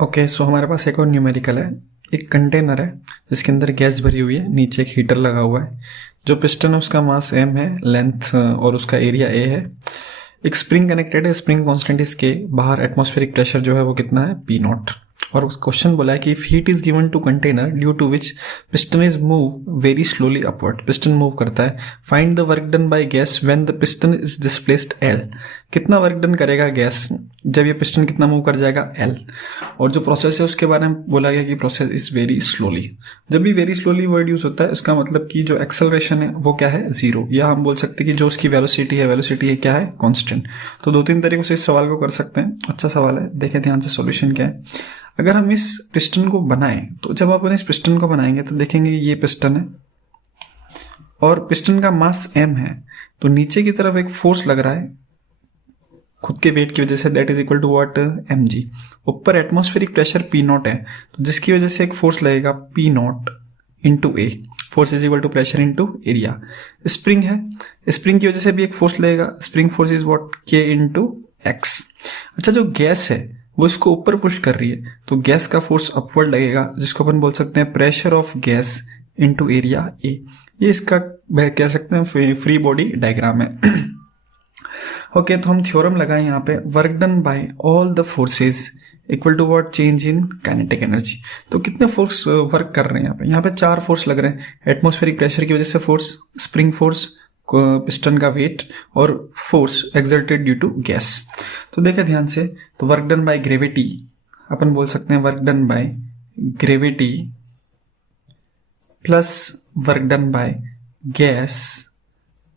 Okay, सो हमारे पास एक और न्यूमेरिकल है। एक कंटेनर है जिसके अंदर गैस भरी हुई है, नीचे एक हीटर लगा हुआ है। जो पिस्टन है उसका मास m है, लेंथ और उसका एरिया a है। एक स्प्रिंग कनेक्टेड है, स्प्रिंग कांस्टेंट इज k। बाहर एटमॉस्फेरिक प्रेशर जो है वो कितना है, p नॉट। और उस क्वेश्चन बोला है कि if heat is given to container due to which piston is move very slowly upward. Piston move करता है। Find the work done by gas when the piston is displaced l। कितना work done करेगा गैस जब ये piston कितना move कर जाएगा, l। और जो प्रोसेस है उसके बारे में बोला गया कि प्रोसेस इज वेरी स्लोली। जब भी वेरी स्लोली वर्ड यूज होता है इसका मतलब कि जो एक्सेलरेशन है वो क्या है, जीरो। या हम बोल सकते हैं कि जो उसकी वेलोसिटी है क्या है, कांस्टेंट। तो दो तीन तरीकों से इस सवाल को कर सकते हैं। अच्छा सवाल है, देखें ध्यान से सॉल्यूशन क्या है। अगर हम इस पिस्टन को बनाएं तो जब अपन इस पिस्टन को बनाएंगे तो देखेंगे ये पिस्टन है और पिस्टन का मास m है, तो नीचे की तरफ एक फोर्स लग रहा है खुद के वेट की वजह से, that is equal to what, mg। ऊपर एटमॉस्फेरिक प्रेशर p नॉट है, तो जिसकी वजह से एक फोर्स लगेगा p not into A. Force is equal to pressure into area. Spring है, स्प्रिंग की वजह से भी एक फोर्स लगेगा, spring force is what, k into x. अच्छा, जो गैस है वो इसको ऊपर पुश कर रही है, तो गैस का फोर्स अपवर्ड लगेगा, जिसको अपन बोल सकते हैं pressure of gas into area A. ये इसका कह सकते हैं फ्री बॉडी डायग्राम है। ओके, तो हम थ्योरम लगाएं यहाँ पे, work done by all the forces equal to what, change in kinetic energy. तो कितने फोर्स वर्क कर रहे हैं यहाँ पे चार फोर्स लग रहे हैं। एटमॉस्फेरिक प्रेशर की वजह से फोर्स, स्प्रिंग फोर्स, पिस्टन का वेट, और force exerted due to gas. तो देखें ध्यान से, तो वर्क डन बाय ग्रेविटी, अपन बोल सकते हैं work done by gravity plus work done by gas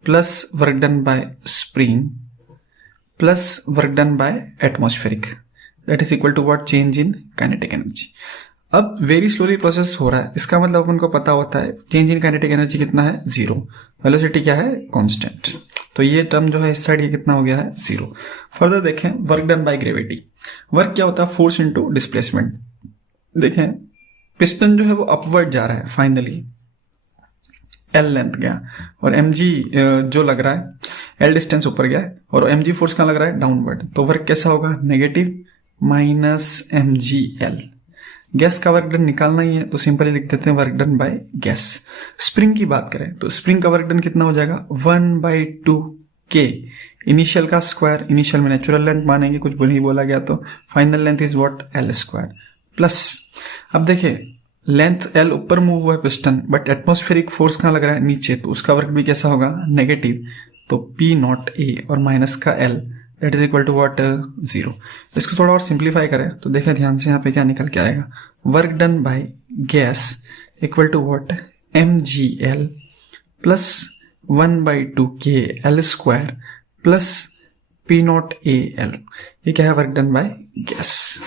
plus work done by spring plus work done by atmospheric, that is equal to what, change in kinetic energy. अब very slowly process हो रहा है, इसका मतलब अपन को पता होता है चेंज इन काइनेटिक एनर्जी कितना है, जीरो। वेलोसिटी क्या है, कांस्टेंट। तो ये टर्म जो है इस साइड ये कितना हो गया है, जीरो। फर्दर देखें, work done by gravity. Work क्या होता है, फोर्स इनटू डिस्प्लेसमेंट। देखें पिस्टन जो है वो अपवर्ड जा रहा है, फाइनली L लेंथ गया और mg जो लग रहा है, L डिस्टेंस ऊपर गया है और mg फोर्स कहाँ लग रहा है, डाउनवर्ड। तो वर्क कैसा होगा, नेगेटिव माइनस mgl। गैस का वर्क डन निकालना ही है तो सिंपली लिख देते हैं work done by gas. Spring की बात करें तो स्प्रिंग का वर्क डन कितना हो जाएगा, 1/2k। इनिशियल का स्क्वायर, इनिशियल में नेचुरल लेंथ मानेंगे, कुछ नहीं बोला गया तो final length is what, l square plus. अब देखिए लेंथ l ऊपर मूव हुआ है पिस्टन, बट एटमॉस्फेरिक फोर्स कहाँ लग रहा है, नीचे, तो उसका वर्क भी कैसा होगा, नेगेटिव। तो p नॉट a और माइनस का l, that is equal to what, zero. इसको थोड़ा और सिंप्लीफाई करें तो देखें ध्यान से यहाँ पे क्या निकल के आएगा, work done by gas equal to what, mgl plus 1/2k l square plus p naught a l। ये क्या है, वर्क डन बाय गैस।